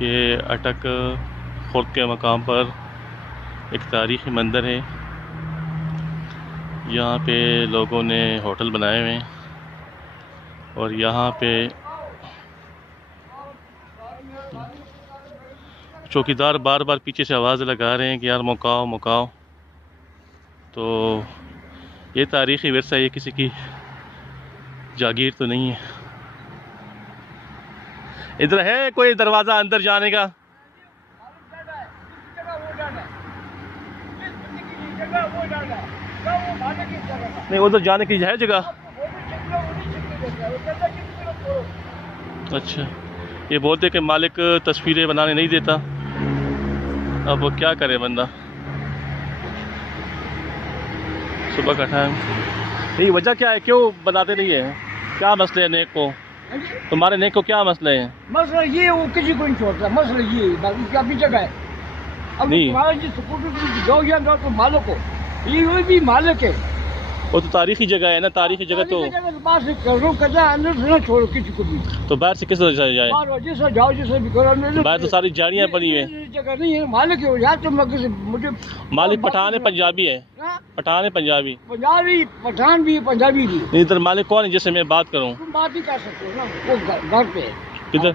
ये अटक खुर्द के मकाम पर एक तारीख़ी मंदिर है। यहाँ पे लोगों ने होटल बनाए हुए हैं और यहाँ पे चौकीदार बार बार पीछे से आवाज़ लगा रहे हैं कि यार मुकाओ मुकाओ। तो ये तारीख़ी विरसा, ये किसी की जागीर तो नहीं है। इधर है कोई दरवाज़ा अंदर जाने का? नहीं, उधर जाने की है जगह? अच्छा, ये बोलते कि मालिक तस्वीरें बनाने नहीं देता। अब वो क्या करे बंदा, सुबह का टाइम। नहीं, वजह क्या है, क्यों बनाते नहीं है? क्या मसले है नेक को? तुम्हारे नेक को क्या मसले हैं? मसला ये वो किसी को नहीं छोड़ता, मसला ये बाकी क्या भी जगह है। अब तुम्हारा जिस जाओ या जाओ तो मालिक हो, ये भी मालिक है। वो तो तारीखी जगह है ना, तारीखी जगह तो बाहर से करो कदा, अंदर से ना छोड़ो किसी को भी। तो बाहर से किस तरह से जाए? बाहर जैसा जाओ जैसा भी करो। बाहर तो सारी झाड़ियाँ बनी हुई है, जगह नहीं है। मालिक है यार, तुम मुझे मालिक पठान है पंजाबी है? पठान है पंजाबी? पंजाबी पठान भी पंजाबी भी। नहीं, इधर मालिक कौन है जिससे मैं बात करूँ? तुम बात ही कर सकते हो ना, वो घर पे है। किधर?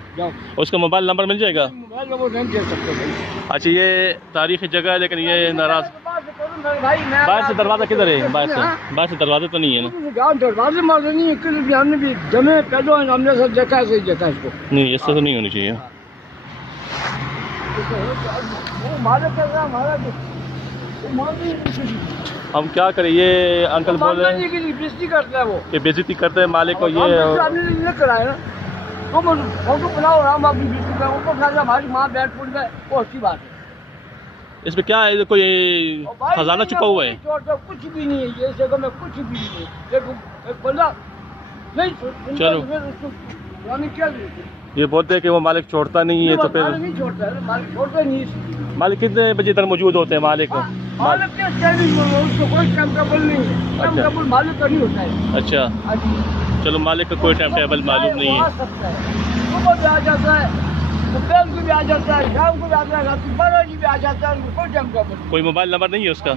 उसका मोबाइल नंबर मिल जाएगा? मोबाइल नंबर नहीं दे सकते। अच्छा, ये तारीखी जगह है लेकिन ये नाराज। बाहर से दरवाजा किधर है? बाहर से दरवाजा तो नहीं है ना? दरवाजे मारे नहीं है, हमने भी जमे पहले हमने सब देखा है, सही देखा है इसको। नहीं, इससे तो नहीं होनी चाहिए। हम क्या करें, ये अंकल बोल रहे हैं कि बेइज्जती करता है वो, कि बेइज्जती करते हैं मालिक को। ये कराए ना तो फोटो बनाओ, हम अपनी बेइज्जती करें, उनको खा हमारी माँ बैठ फूट गए, वो अच्छी बात है। इसमें क्या है, कोई खजाना छुपा हुआ है? कुछ भी नहीं है ये जगह में, कुछ भी नहीं है। देखो बोला नहीं, चलो क्या ये बोलते हैं कि वो मालिक छोड़ता नहीं है, तो फिर नहीं छोड़ता है, मालिक छोड़ता नहीं। मालिक कितने बजे इधर मौजूद होते हैं? मालिक मालिक के उसको कोई टाइम टेबल नहीं है, टाइम टेबल मालिक का नहीं होता है। अच्छा, चलो मालिक का कोई टाइम टेबल मालूम नहीं है। सुबह भी आ जाता है, दोपहर को भी आ जाता है, शाम को भी आ जाता है, रात 12 बजे भी आ जाता है, कोई टाइम टेबल। कोई मोबाइल नंबर नहीं है उसका?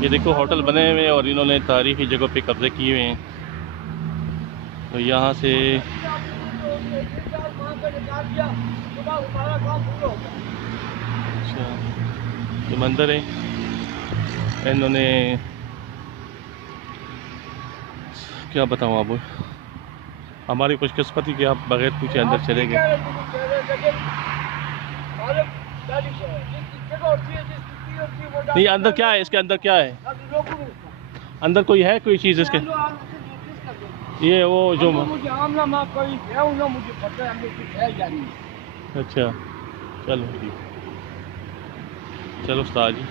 ये देखो होटल बने हुए हैं और इन्होंने तारीखी जगह पे कब्जे किए हुए हैं। तो यहाँ से अच्छा, ये मंदिर है, इन्होंने क्या बताऊँ अब, हमारी खुशकिस्मती कि आप बगैर पूछे अंदर चले गए। नहीं, अंदर क्या है? इसके अंदर क्या है? अंदर कोई है, कोई चीज़ इसके? ये वो जो मुझे पता है। अच्छा, चलो ठीक, चलो उस्ताद जी।